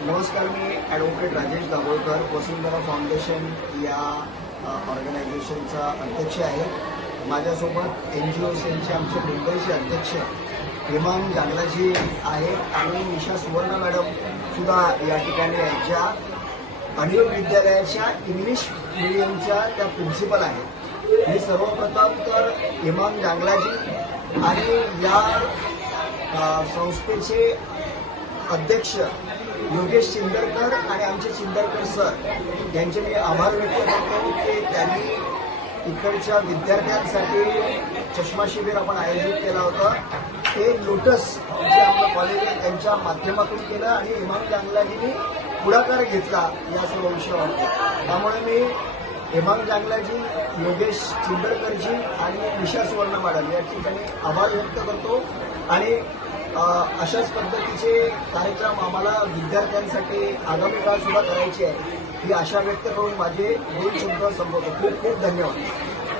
नमस्कार, मी ॲडव्होकेट राजेश दाभोळकर वसुंधरा फाउंडेशन या ऑर्गनायझेशनचा अध्यक्ष आहे. माझ्यासोबत NGO सेलचे आमचे मुंबईचे अध्यक्ष हेमांग जांगलाजी आहेत आणि निशा सुवर्ण मॅडम सुद्धा या ठिकाणी आहेत, ज्या अनिरुद्ध विद्यालयाच्या इंग्लिश मिडियमच्या त्या प्रिन्सिपल आहेत. मी सर्वप्रथम तर हेमांग जांगलाजी आणि या संस्थेचे अध्यक्ष योगेश चिंदरकर आणि आमचे चिंदरकर सर यांचे मी आभार व्यक्त करतो की त्यांनी इकडच्या विद्यार्थ्यांसाठी चष्मा शिबिर आपण आयोजित केला होता. ते लोटस जे आपलं कॉलेज आहे त्यांच्या माध्यमातून केलं आणि हेमांग जांगलाजींनी पुढाकार घेतला या सर्व विषयावर. त्यामुळे मी हेमांग जांगलाजी, योगेश चिंदरकरजी आणि निशा सुवर्ण मॅडम या ठिकाणी आभार व्यक्त करतो. आणि अशाच पद्धतीचे कार्यक्रम आम्हाला विद्यार्थ्यांसाठी आगामी काळ सुद्धा करायचे आहे ही आशा व्यक्त करून माझे दोन शब्द संपवतो. खूप खूप धन्यवाद.